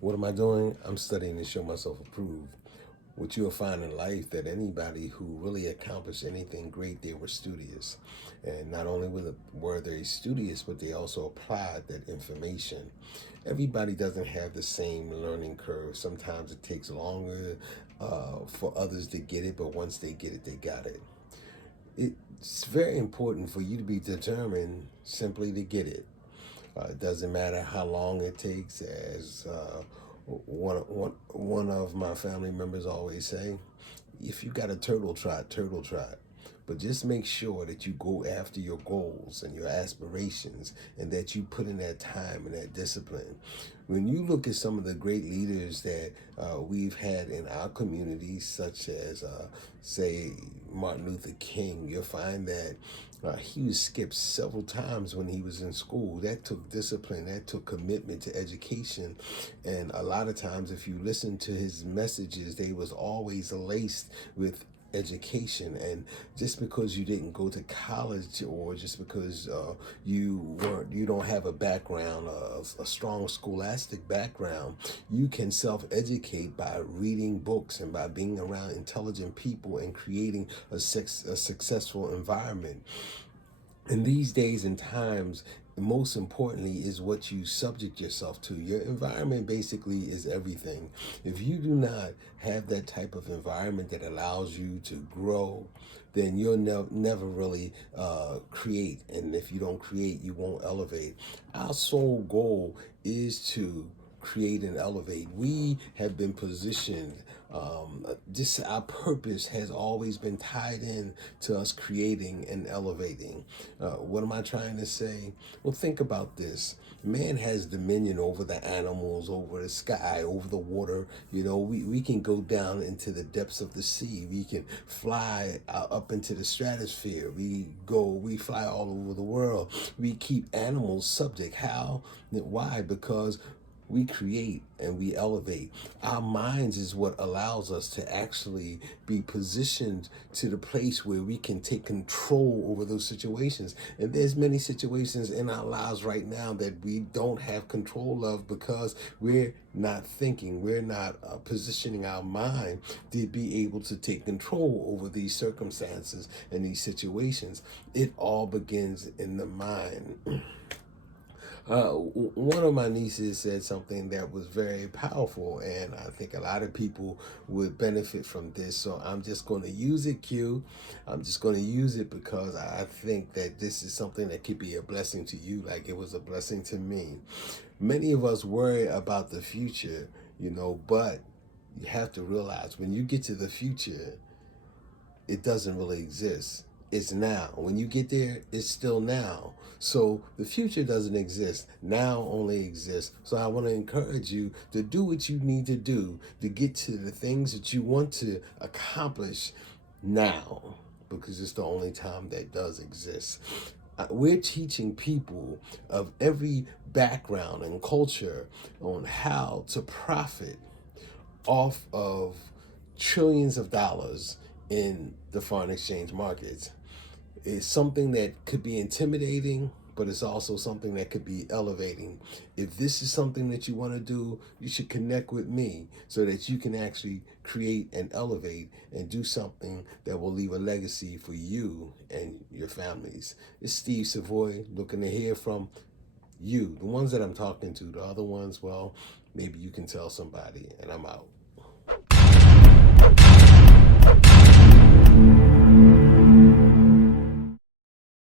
What am I doing? I'm studying to show myself approved. What you'll find in life that anybody who really accomplished anything great, they were studious. And not only were they studious, but they also applied that information. Everybody doesn't have the same learning curve. Sometimes it takes longer for others to get it, but once they get it, they got it. It's very important for you to be determined simply to get it. It doesn't matter how long it takes, as one of my family members always say, if you got a turtle trot, turtle trot. But just make sure that you go after your goals and your aspirations and that you put in that time and that discipline. When you look at some of the great leaders that we've had in our communities, such as, say, Martin Luther King, you'll find that he was skipped several times when he was in school. That took discipline, that took commitment to education. And a lot of times, if you listen to his messages, they was always laced with education. And just because you didn't go to college, or just because you don't have a background, a strong scholastic background, you can self-educate by reading books and by being around intelligent people and creating a successful environment. In these days and times, most importantly is what you subject yourself to. Your environment basically is everything. If you do not have that type of environment that allows you to grow, then you'll never really create. And if you don't create, you won't elevate. Our sole goal is to create and elevate. We have been positioned. Just our purpose has always been tied in to us creating and elevating. What am I trying to say? Well, think about this. Man has dominion over the animals, over the sky, over the water. You know, we can go down into the depths of the sea. We can fly up into the stratosphere. We fly all over the world. We keep animals subject. How? Why? Because we create and we elevate. Our minds is what allows us to actually be positioned to the place where we can take control over those situations. And there's many situations in our lives right now that we don't have control of because we're not thinking, we're not positioning our mind to be able to take control over these circumstances and these situations. It all begins in the mind. One of my nieces said something that was very powerful, and I think a lot of people would benefit from this. So I'm just going to use it, Q. I'm just going to use it because I think that this is something that could be a blessing to you, like it was a blessing to me. Many of us worry about the future, but you have to realize when you get to the future, it doesn't really exist. It's now. When you get there, it's still now. So the future doesn't exist. Now only exists. So I want to encourage you to do what you need to do to get to the things that you want to accomplish now, because it's the only time that does exist. We're teaching people of every background and culture on how to profit off of trillions of dollars in the foreign exchange markets. It's something that could be intimidating, but it's also something that could be elevating. If this is something that you want to do, you should connect with me so that you can actually create and elevate and do something that will leave a legacy for you and your families. It's Steve Savoy, looking to hear from you, the ones that I'm talking to. The other ones, well, maybe you can tell somebody, and I'm out.